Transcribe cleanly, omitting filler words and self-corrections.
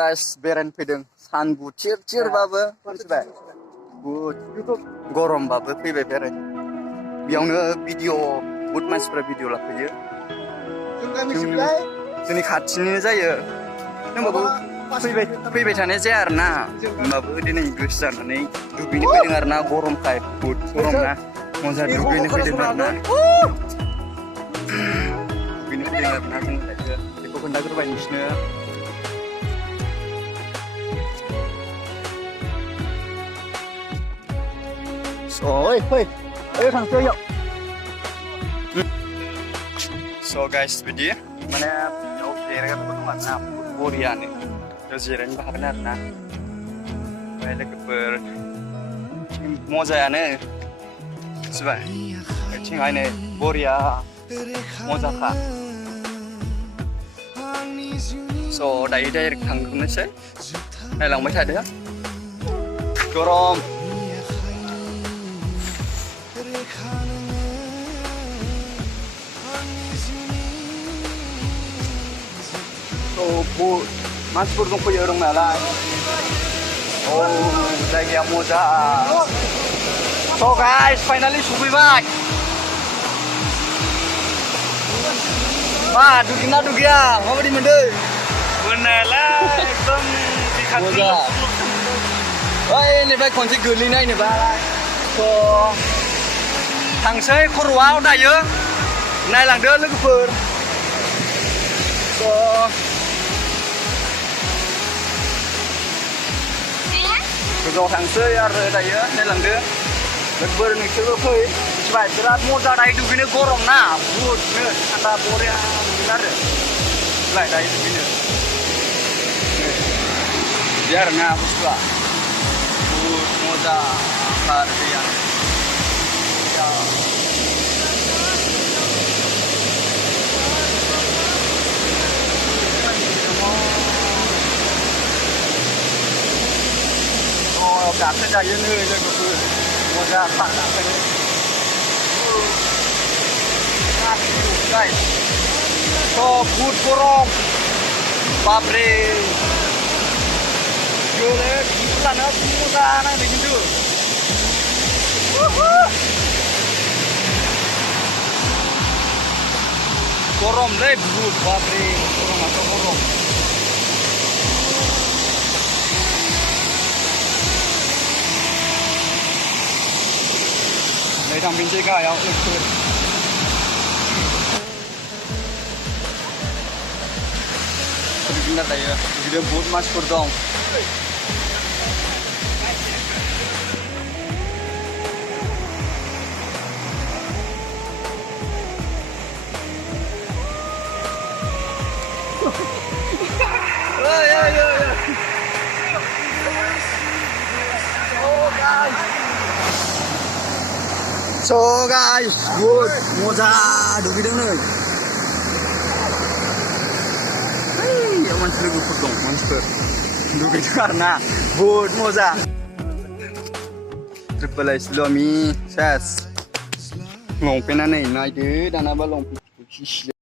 guys बेरायनो फैदों सानबु थिर-थिरबाबो मिथिबाय गरमबाबो फैबाय बेरायनो बेयावनो भिडिअ बहुत मानसिफ्रा भिडिअ लाफैयो जोंनि खाथिनिनो जायो होमबाबो फैबाय थानाय जाया आरोना होमबाबो दिनै गोसो जानानै दुगैनो फैदों आरोना गरमखाय बहुत गरम ना मोजां दुगैनो फैदों आरोना दुगैनो फैदों आरोना जों दायो बेखौ खोन्थाग्रोबाय नोंसिनो So guys, बिदि माने बेयाव जिरायग्राफोर दं आरोना बरियानो बेयाव जिरायनोबो हागोन आरोना ओमफ्राय लोगोफोर मजायानो मिथिबाय बिथिंहायनो बरिया मजाखा स' दायो डाइरेक्ट थांग्रोनोसै नायलांबाय थादो गरम मानसिफोर दंफैयो दंनायालाय जायगाया मोजां स' गाइस फाइनालि सफैबाय मा दुगैना दुगैया माबायदि मोनदों मोननायालाय एकदम मोजां ओइनिफ्राय खनसे गोलैनायनोबा स' थांसै खर'आव दायो नायलांदो लोगोफोर गोजौआव थांसै आरो दायो नायलांदो लोगोफोर नोंसोरबो फै मिथिबाय बिराद मजा दायो दुगैनो गरम ना बुहुदनो थान्दा बरिया दुगैनो आरो मिथिबाय दायो दुगैनो बिदि आरोना बुस्थुआ बुहुद मजा आरो दैया गाखो जायो नै लोगोफोर मोजां थांनानै स' बुहुद गरम बाब्रे गोलैलानो मोजां नांदों खिन्थु गरमलै बुहुद बाब्रे गरमाथ' गरम नै थांफिनसै गाहायाव लोगोफोर दुगैना दायो दुगैनो बहुत मानसिफोर दं So guys, good, moza dugido नै याव मानसि लोगोफोर दं मानसिफोर दुगैदों आरोना बहुत मोजा ट्रिपल आइसल'मि सेस लंपेन्टआ नै नायदो दानाबा लंपेन्ट